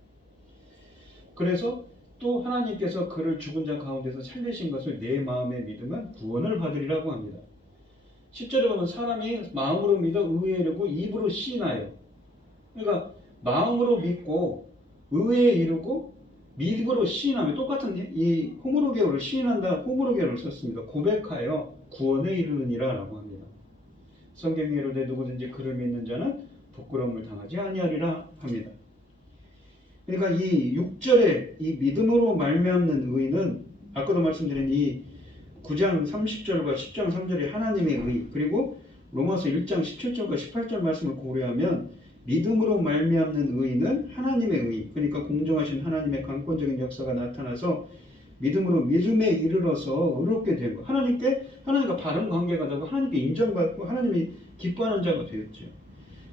그래서 또 하나님께서 그를 죽은 자 가운데서 살리신 것을 내 마음에 믿으면 구원을 받으리라고 합니다. 10절에 보면 사람이 마음으로 믿어 의에 이르고 입으로 시인하여, 그러니까 마음으로 믿고 의에 이르고 믿음으로 시인하면 똑같은 이 호모로게오를 시인한다, 호모로게오를 썼습니다. 고백하여 구원에 이르느니라 라고 합니다. 성경에 이르되 누구든지 그를 믿는 자는 부끄러움을 당하지 아니하리라 합니다. 그러니까 이 6절에 이 믿음으로 말미암는 의는 아까도 말씀드린 이 9장 30절과 10장 3절의 하나님의 의, 그리고 로마서 1장 17절과 18절 말씀을 고려하면 믿음으로 말미암는 의는 하나님의 의, 그러니까 공정하신 하나님의 강권적인 역사가 나타나서 믿음에 이르러서 의롭게 된 것, 하나님과 바른 관계가 되고 하나님께 인정받고 하나님이 기뻐하는 자가 되었죠.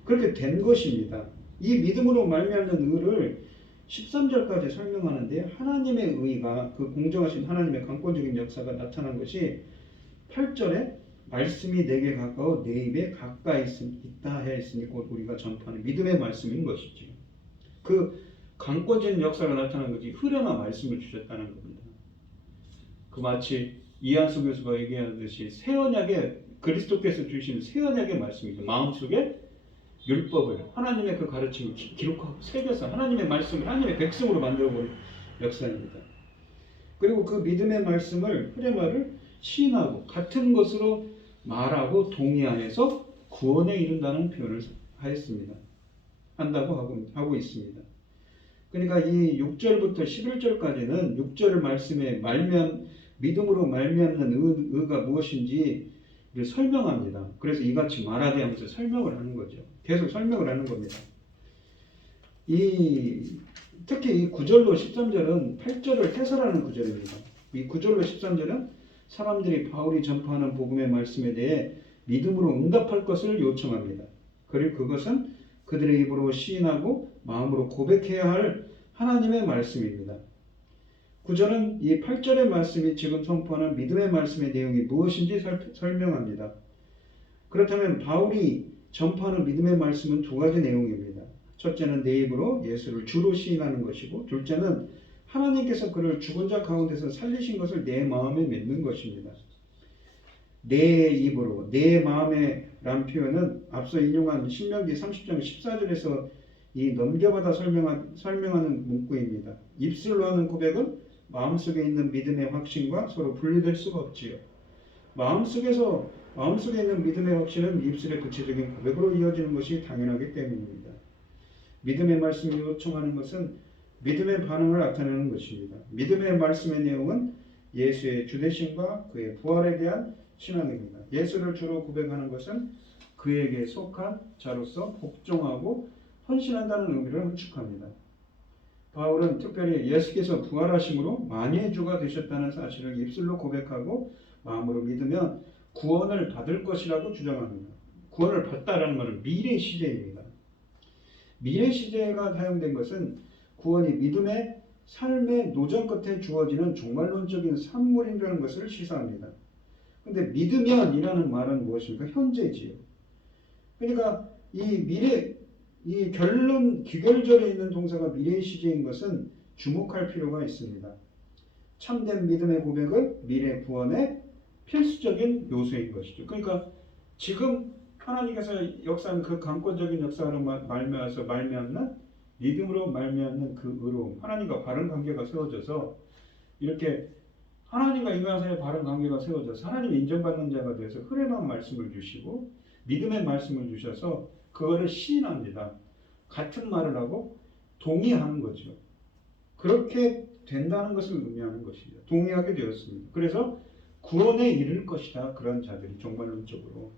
그렇게 된 것입니다. 이 믿음으로 말미암는 의를 13절까지 설명하는데 하나님의 의가 그 공정하신 하나님의 강권적인 역사가 나타난 것이 8절에 말씀이 내게 가까워 내 입에 가까이 있다 하였으니 곧 우리가 전파하는 믿음의 말씀인 것이지. 그 강권적인 역사가 나타난 것이 흐레마 말씀을 주셨다는 겁니다. 그 마치 이한수 교수가 얘기하듯이 새 언약의 그리스도께서 주신 새 언약의 말씀이죠. 마음속에 율법을, 하나님의 그 가르침을 기록하고 새겨서 하나님의 말씀을 하나님의 백성으로 만들어버린 역사입니다. 그리고 그 믿음의 말씀을, 흐레마를 시인하고 같은 것으로 말하고 동의하여서 구원에 이른다는 표현을 한다고 하고 있습니다. 그러니까 이 6절부터 11절까지는 6절 말씀에 믿음으로 말미암는 의가 무엇인지 설명합니다. 그래서 이같이 말하되 하면서 설명을 하는 거죠. 계속 설명을 하는 겁니다. 특히 이 9절로 13절은 8절을 해설하는 구절입니다. 이 9절로 13절은 사람들이 바울이 전파하는 복음의 말씀에 대해 믿음으로 응답할 것을 요청합니다. 그리고 그것은 그들의 입으로 시인하고 마음으로 고백해야 할 하나님의 말씀입니다. 9절은 이 8절의 말씀이 지금 선포하는 믿음의 말씀의 내용이 무엇인지 설명합니다. 그렇다면 바울이 전파하는 믿음의 말씀은 두 가지 내용입니다. 첫째는 내 입으로 예수를 주로 시인하는 것이고, 둘째는 하나님께서 그를 죽은 자 가운데서 살리신 것을 내 마음에 믿는 것입니다. 내 입으로 내 마음에 란 표현은 앞서 인용한 신명기 30장 14절에서 이 넘겨받아 설명하는 문구입니다. 입술로 하는 고백은 마음속에 있는 믿음의 확신과 서로 분리될 수가 없지요. 마음속에 있는 믿음의 확신은 입술의 구체적인 고백으로 이어지는 것이 당연하기 때문입니다. 믿음의 말씀이 요청하는 것은 믿음의 반응을 나타내는 것입니다. 믿음의 말씀의 내용은 예수의 주되심과 그의 부활에 대한 신앙입니다. 예수를 주로 고백하는 것은 그에게 속한 자로서 복종하고 헌신한다는 의미를 함축합니다. 바울은 특별히 예수께서 부활하심으로 만유의 주가 되셨다는 사실을 입술로 고백하고 마음으로 믿으면 구원을 받을 것이라고 주장합니다. 구원을 받다라는 말은 미래 시제입니다. 미래 시제가 사용된 것은 구원이 믿음의 삶의 노정 끝에 주어지는 종말론적인 산물이라는 것을 시사합니다. 근데 믿으면이라는 말은 무엇입니까? 현재지요. 그러니까 이 결론 귀결절에 있는 동사가 미래 시제인 것은 주목할 필요가 있습니다. 참된 믿음의 고백은 미래 구원의 필수적인 요소인 것이죠. 그러니까 지금 하나님께서 역사한 그 강권적인 역사로 말미암는 믿음으로 말미암는 그 의로움, 하나님과 바른 관계가 세워져서 이렇게 하나님과 인간 사이에 바른 관계가 세워져서 하나님 인정받는 자가 되어서 흐름한 말씀을 주시고 믿음의 말씀을 주셔서 그거를 시인합니다. 같은 말을 하고 동의하는 거죠. 그렇게 된다는 것을 의미하는 것이죠. 동의하게 되었습니다. 그래서 구원에 이를 것이다. 그런 자들이 종말론적으로.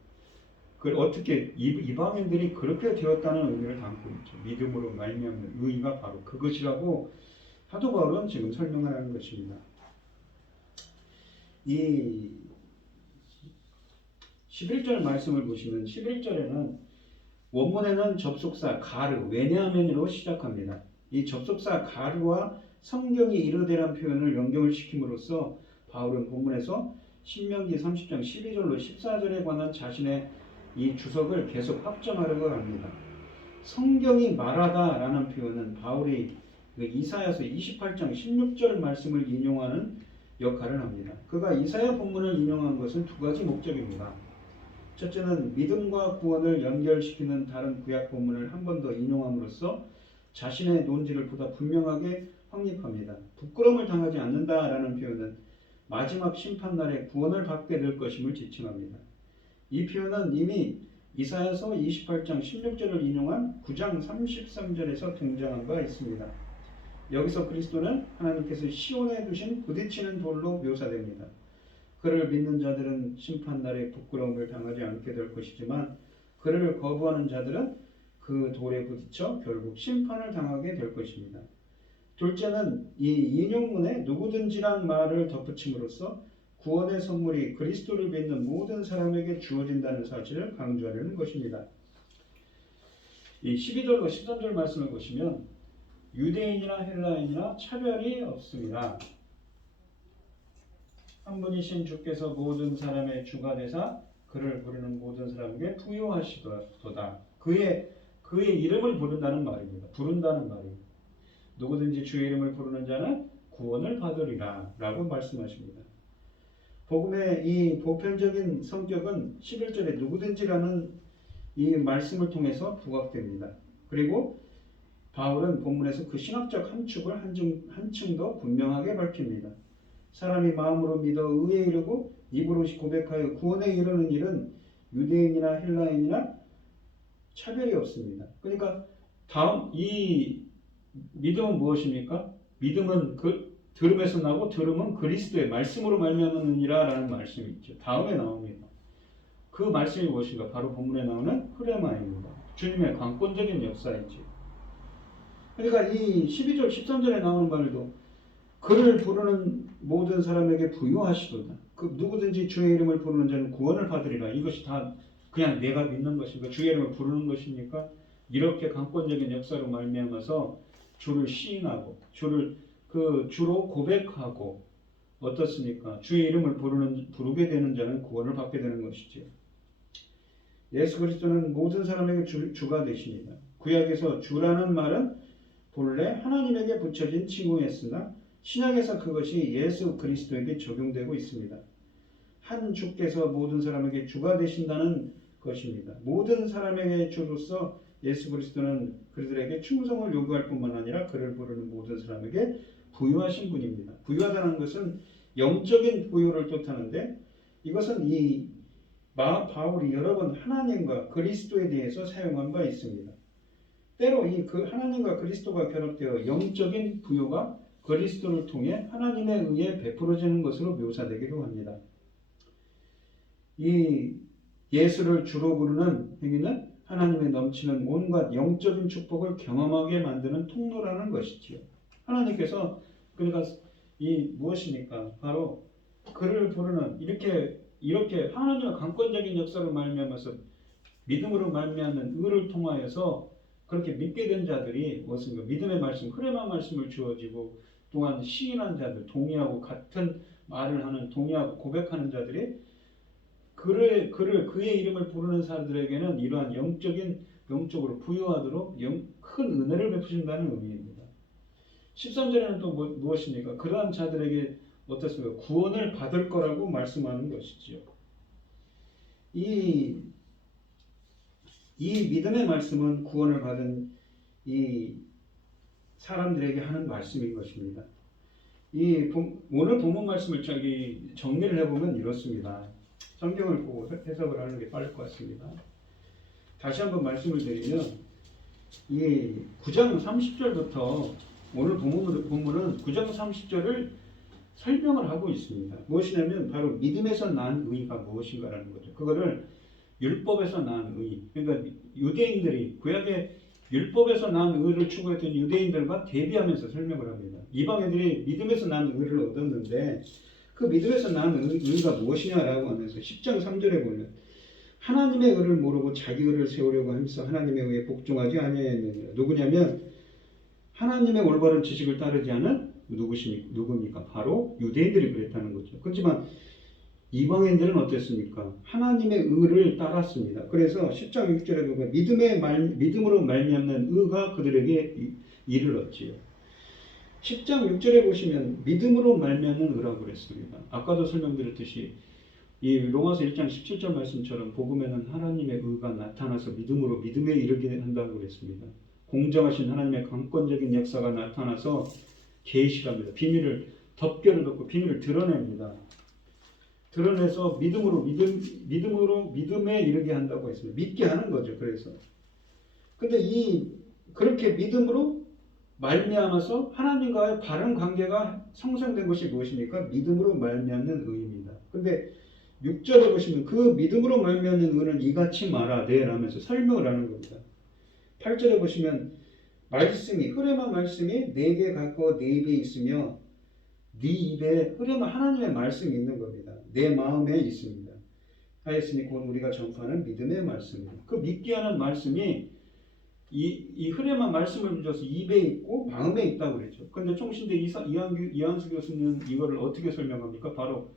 어떻게 이방인들이 그렇게 되었다는 의미를 담고 있죠. 믿음으로 말미암는 의의가 바로 그것이라고 사도 바울은 지금 설명하는 것입니다. 이 11절 말씀을 보시면 11절에는 원문에는 접속사 가르, 왜냐하면으로 시작합니다. 이 접속사 가르와 성경이 이르되란 표현을 연결을 시킴으로써 바울은 본문에서 신명기 30장 12절로 14절에 관한 자신의 이 주석을 계속 확정하려고 합니다. 성경이 말하다라는 표현은 바울이 이사야서 28장 16절 말씀을 인용하는 역할을 합니다. 그가 이사야 본문을 인용한 것은 두 가지 목적입니다. 첫째는 믿음과 구원을 연결시키는 다른 구약 본문을 한 번 더 인용함으로써 자신의 논지를 보다 분명하게 확립합니다. 부끄러움을 당하지 않는다라는 표현은 마지막 심판날에 구원을 받게 될 것임을 지칭합니다. 이 표현은 이미 이사야서 28장 16절을 인용한 9장 33절에서 등장한 바 있습니다. 여기서 그리스도는 하나님께서 시온에 두신 부딪히는 돌로 묘사됩니다. 그를 믿는 자들은 심판날에 부끄러움을 당하지 않게 될 것이지만 그를 거부하는 자들은 그 돌에 부딪혀 결국 심판을 당하게 될 것입니다. 둘째는 이 인용문에 누구든지란 말을 덧붙임으로써 구원의 선물이 그리스도를 믿는 모든 사람에게 주어진다는 사실을 강조하려는 것입니다. 이 12절과 13절 말씀을 보시면 유대인이나 헬라인이나 차별이 없습니다. 한 분이신 주께서 모든 사람의 주가 되사 그를 부르는 모든 사람에게 부요하시도다. 그의 이름을 부른다는 말입니다. 부른다는 말입니다. 누구든지 주의 이름을 부르는 자는 구원을 받으리라 라고 말씀하십니다. 복음의 이 보편적인 성격은 11절에 누구든지라는 이 말씀을 통해서 부각됩니다. 그리고 바울은 본문에서 그 신학적 함축을 한층 더 분명하게 밝힙니다. 사람이 마음으로 믿어 의에 이르고 입으로 고백하여 구원에 이르는 일은 유대인이나 헬라인이나 차별이 없습니다. 그러니까 이 믿음은 무엇입니까? 믿음은 들음에서 나고 들음은 그리스도의 말씀으로 말미암느니라 라는 말씀이 있죠. 다음에 나옵니다. 그 말씀이 무엇인가? 바로 본문에 나오는 흐레마입니다. 주님의 강권적인 역사이죠. 그러니까 이 12절 13절에 나오는 말도 그를 부르는 모든 사람에게 부요하시도다. 누구든지 주의 이름을 부르는 자는 구원을 받으리라. 이것이 다 그냥 내가 믿는 것입니까? 주의 이름을 부르는 것입니까? 이렇게 강권적인 역사로 말미암아서 주를 시인하고 주로 고백하고 어떻습니까? 주의 이름을 부르게 되는 자는 구원을 받게 되는 것이죠. 예수 그리스도는 모든 사람에게 주가 되십니다. 구약에서 주라는 말은 본래 하나님에게 붙여진 칭호였으나 신약에서 그것이 예수 그리스도에게 적용되고 있습니다. 한 주께서 모든 사람에게 주가 되신다는 것입니다. 모든 사람에게 주로서 예수 그리스도는 그들에게 충성을 요구할 뿐만 아니라 그를 부르는 모든 사람에게 부유하신 분입니다. 부유하다는 것은 영적인 부유를 뜻하는데 이것은 이 바울이 여러 번 하나님과 그리스도에 대해서 사용한 바 있습니다. 때로 이 그 하나님과 그리스도가 결합되어 영적인 부유가 그리스도를 통해 하나님에 의해 베풀어지는 것으로 묘사되기도 합니다. 이 예수를 주로 부르는 행위는 하나님의 넘치는 온갖 영적인 축복을 경험하게 만드는 통로라는 것이지요. 하나님께서 그러니까 이 무엇입니까? 바로 그를 부르는 이렇게 하나님의 강권적인 역사를 말미암아서 믿음으로 말미암는 의를 통하여서 그렇게 믿게 된 자들이 무엇인가? 믿음의 말씀, 흐레마 말씀을 주어지고 또한 시인한 자들, 동의하고 같은 말을 하는 동의하고 고백하는 자들이 그의 이름을 부르는 사람들에게는 이러한 영적으로 부유하도록 큰 은혜를 베푸신다는 의미입니다. 13절에는 또 무엇입니까? 그러한 자들에게 어떻습니까? 구원을 받을 거라고 말씀하는 것이지요. 이 믿음의 말씀은 구원을 받은 이 사람들에게 하는 말씀인 것입니다. 오늘 본문 말씀을 정리를 해보면 이렇습니다. 성경을 보고 해석을 하는 게 빠를 것 같습니다. 다시 한번 말씀을 드리면 이 9장 30절부터 오늘 본문은 9장 30절을 설명을 하고 있습니다. 무엇이냐면 바로 믿음에서 난 의가 무엇인가라는 거죠. 그거를 율법에서 난 의, 그러니까 유대인들이 구약의 율법에서 난 의를 추구했던 유대인들과 대비하면서 설명을 합니다. 이방인들이 믿음에서 난 의를 얻었는데 그 믿음에서 난 의가 무엇이냐라고 하면서 10장 3절에 보면 하나님의 의를 모르고 자기 의를 세우려고 하면서 하나님의 의에 복종하지 아니하였느니라. 누구냐면 하나님의 올바른 지식을 따르지 않은 누굽니까? 바로 유대인들이 그랬다는 거죠. 그렇지만 이방인들은 어땠습니까? 하나님의 의를 따랐습니다. 그래서 10장 6절에 보면 믿음으로 말미암는 의가 그들에게 이르렀지요. 10장 6절에 보시면 믿음으로 말미암는 의라고 그랬습니다. 아까도 설명드렸듯이 이 로마서 1장 17절 말씀처럼 복음에는 하나님의 의가 나타나서 믿음에 이르게 한다고 그랬습니다. 공정하신 하나님의 강권적인 역사가 나타나서 계시랍니다. 비밀을 덮개를 덮고 비밀을 드러냅니다. 드러내서 믿음에 이르게 한다고 했습니다. 믿게 하는 거죠. 그래서 근데 그렇게 믿음으로 말미암아서 하나님과의 바른 관계가 형성된 것이 무엇입니까? 믿음으로 말미암는 의입니다. 근데 6절에 보시면 그 믿음으로 말미암는 의는 이같이 말하되 라면서 설명을 하는 겁니다. 8절에 보시면 흐레마 말씀이 내게 가까워 내 입에 있으며 네 입에 흐레마 하나님의 말씀이 있는 겁니다. 내 마음에 있습니다. 하였으니 곧 우리가 전파하는 믿음의 말씀입니다. 그 믿게 하는 말씀이 이 흐레마 말씀을 믿어서 입에 있고 마음에 있다고 그랬죠. 그런데 총신대 이한수 교수는 이거를 어떻게 설명합니까? 바로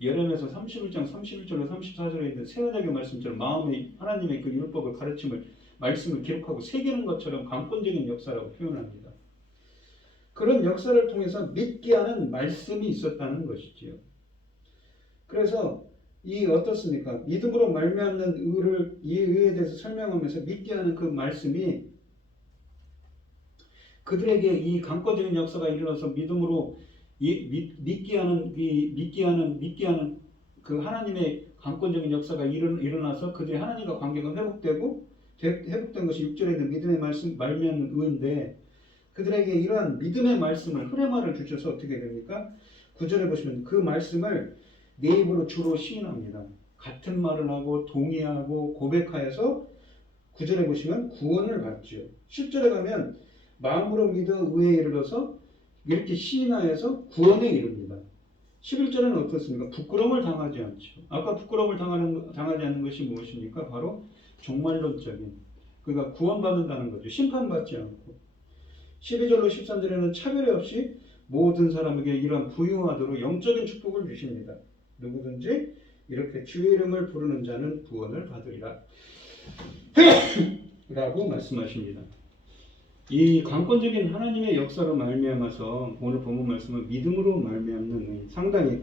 예레미야서 31장 31절로 34절에 있는 새언약의 말씀처럼 마음에 하나님의 그 율법을 말씀을 기록하고 새기는 것처럼 강권적인 역사라고 표현합니다. 그런 역사를 통해서 믿게 하는 말씀이 있었다는 것이지요. 그래서 어떻습니까? 믿음으로 말미암는 이 의에 대해서 설명하면서 믿게 하는 그 말씀이 그들에게 이 강권적인 역사가 일어나서 믿음으로 믿게 하는 그 하나님의 강권적인 역사가 일어나서 그들의 하나님과 관계가 회복된 것이 6절에 있는 믿음의 말씀 말미암는 의인데 그들에게 이러한 믿음의 말씀을 흐레마를 주셔서 어떻게 됩니까? 9절에 보시면 그 말씀을 내 입으로 주로 시인합니다. 같은 말을 하고 동의하고 고백하여서 9절에 보시면 구원을 받죠. 10절에 가면 마음으로 믿어 의에 이르러서 이렇게 시인하여서 구원에 이릅니다. 11절에는 어떻습니까? 부끄러움을 당하지 않죠. 아까 부끄러움을 당하지 않는 것이 무엇입니까? 바로 종말론적인 그러니까 구원받는다는 거죠. 심판받지 않고 12절로 13절에는 차별이 없이 모든 사람에게 이러한 부유하도록 영적인 축복을 주십니다. 누구든지 이렇게 주의 이름을 부르는 자는 구원을 받으리라 라고 말씀하십니다. 이 강권적인 하나님의 역사로 말미암아서 오늘 본문 말씀은 믿음으로 말미암는 상당히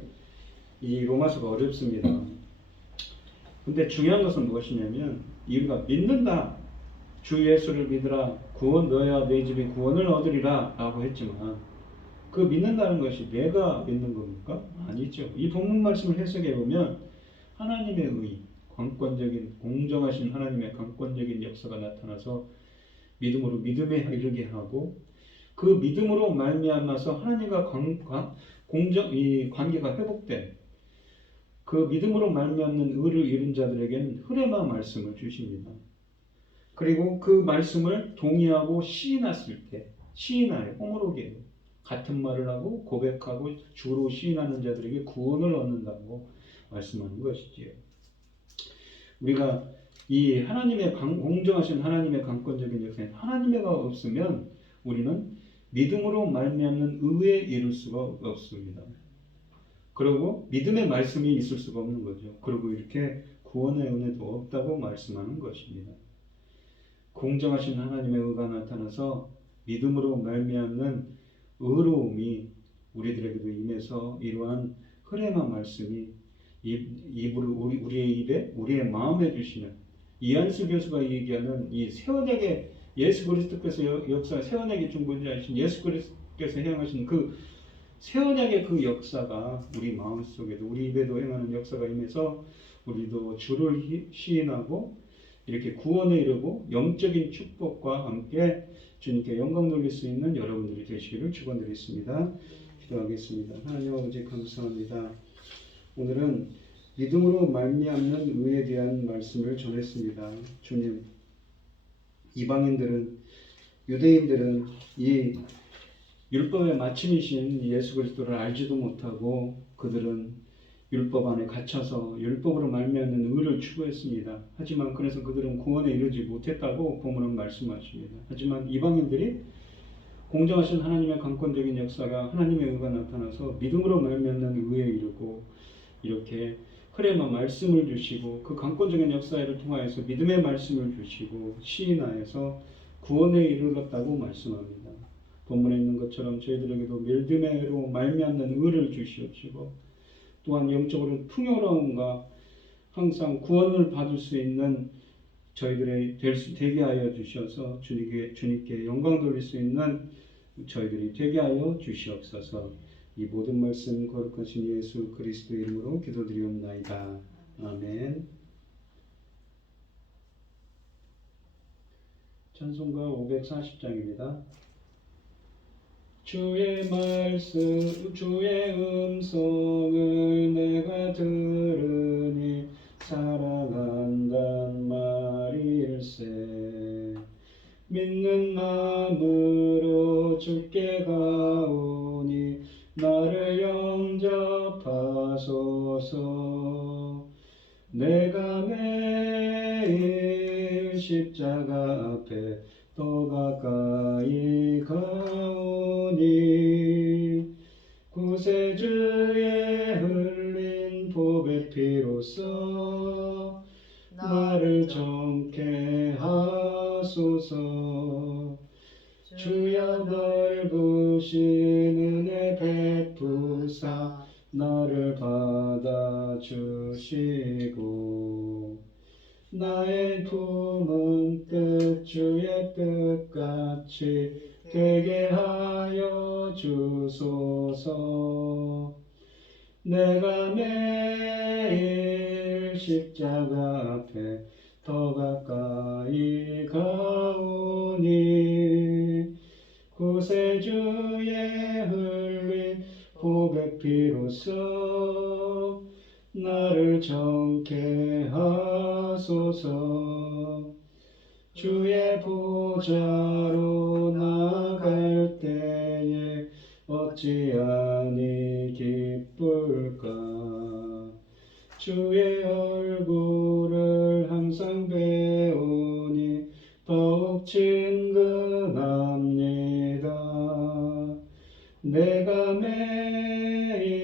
이 로마서가 어렵습니다. 근데 중요한 것은 무엇이냐면 우리가 믿는다. 주 예수를 믿으라. 구원 너야 내 집이 구원을 얻으리라 라고 했지만 그 믿는다는 것이 내가 믿는 겁니까? 아니죠. 이 본문 말씀을 해석해 보면 하나님의 의, 강권적인 공정하신 하나님의 강권적인 역사가 나타나서 믿음으로 믿음에 이르게 하고 그 믿음으로 말미암아서 하나님과 이 관계가 회복된 그 믿음으로 말미암는 의를 이룬 자들에게는 흐레마 말씀을 주십니다. 그리고 그 말씀을 동의하고 시인했을 때 시인하여 호모로게요. 같은 말을 하고 고백하고 주로 시인하는 자들에게 구원을 얻는다고 말씀하는 것이지요. 우리가 이 하나님의 공정하신 하나님의 강권적인 역사에 하나님의가 없으면 우리는 믿음으로 말미암는 의에 이룰 수가 없습니다. 그리고 믿음의 말씀이 있을 수가 없는 거죠. 그리고 이렇게 구원의 은혜도 없다고 말씀하는 것입니다. 공정하신 하나님의 의가 나타나서 믿음으로 말미암는 의로움이 우리들에게도 임해서 이러한 흐레마 말씀이 우리의 입에 우리의 마음에 주시는 이한수 교수가 얘기하는 이 새 언약의 예수 그리스도께서 역사 새 언약의 중보자이신 예수 그리스도께서 행하신 그 새 언약의 그 역사가 우리 마음속에도 우리 입에도 행하는 역사가 임해서 우리도 주를 시인하고 이렇게 구원에 이르고 영적인 축복과 함께 주님께 영광 돌릴 수 있는 여러분들이 되시기를 축원드리겠습니다. 기도하겠습니다. 하나님 아버지 감사합니다. 오늘은 믿음으로 말미암는 의에 대한 말씀을 전했습니다. 주님, 이방인들은 유대인들은 이 율법의 마침이신 예수 그리스도를 알지도 못하고 그들은 율법 안에 갇혀서 율법으로 말미암는 의를 추구했습니다. 하지만 그래서 그들은 구원에 이르지 못했다고 본문은 말씀하십니다. 하지만 이방인들이 공정하신 하나님의 강권적인 역사가 하나님의 의가 나타나서 믿음으로 말미암는 의에 이르고 이렇게 흐레마 말씀을 주시고 그 강권적인 역사를 통하여서 믿음의 말씀을 주시고 시인하여서 구원에 이르렀다고 말씀합니다. 본문에 있는 것처럼 저희들에게도 믿음으로 말미암는 의를 주시옵시고 또한 영적으로 풍요로움과 항상 구원을 받을 수 있는 저희들이 되게 하여 주셔서 주님께 영광 돌릴 수 있는 저희들이 되게 하여 주시옵소서. 이 모든 말씀 거룩하신 예수 그리스도 이름으로 기도드리옵나이다. 아멘. 찬송가 540장입니다. 주의 말씀, 주의 음성을 내가 들으니 사랑한단 말일세. 믿는 마음으로 주께 가오니 나를 영접하소서. 내가 매일 십자가 앞에 더 가까이 가오니 구세주의 흘린 보배 피로써 나를 정케 하소서. 주여 넓으신 은혜 베푸사 나를 받아주시고 나의 품은 뜻 주의 뜻같이 되게 하여 주소서. 내가 매일 십자가 앞에 더 가까이 가오니 구세주의 흘린 보배 피로써 나를 정케 하소서. 주의 보좌로 나갈 때에 어찌하니 기쁠까. 주의 얼굴을 항상 배우니 더욱 친근합니다. 내가 매일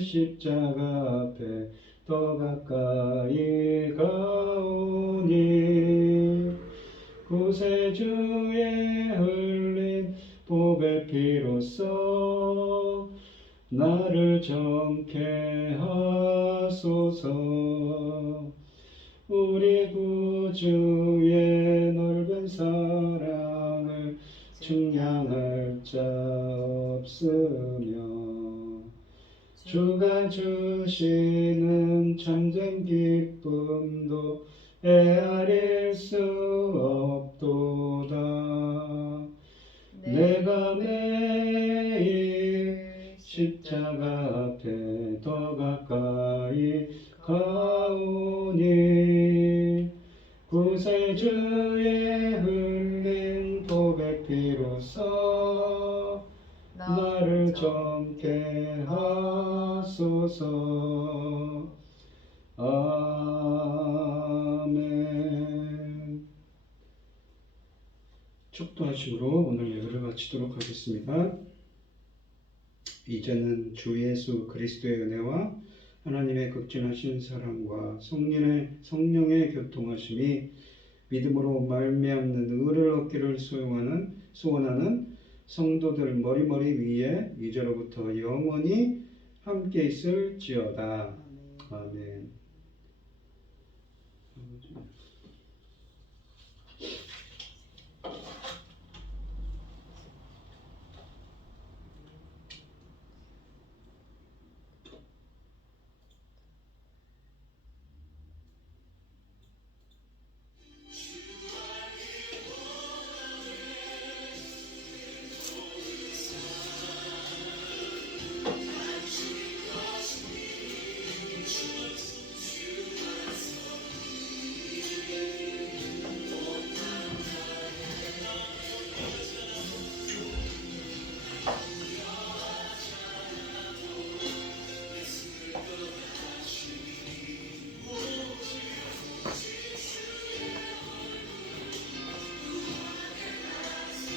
십자가 앞에 더 가까이 가오니 구세주의 흘린 보배 피로써 나를 정케 하소서. 우리 구주의 넓은 사랑을 측량할 자 없으며 주가 주시는 참된 기쁨도 헤아릴 수 없도다. 내가 매일 십자가 앞에 더 가까이 가오니 구세주의 흘린 보배 피로써 나를 정케 하소서. 아멘. 축도하심으로 오늘 예배를 마치도록 하겠습니다. 이제는 주 예수 그리스도의 은혜와 하나님의 극진하신 사랑과 성령의 교통하심이 믿음으로 말미암는 의를 얻기를 소원하는 성도들 머리머리 위에 이제로부터 영원히 함께 있을지어다. 아멘.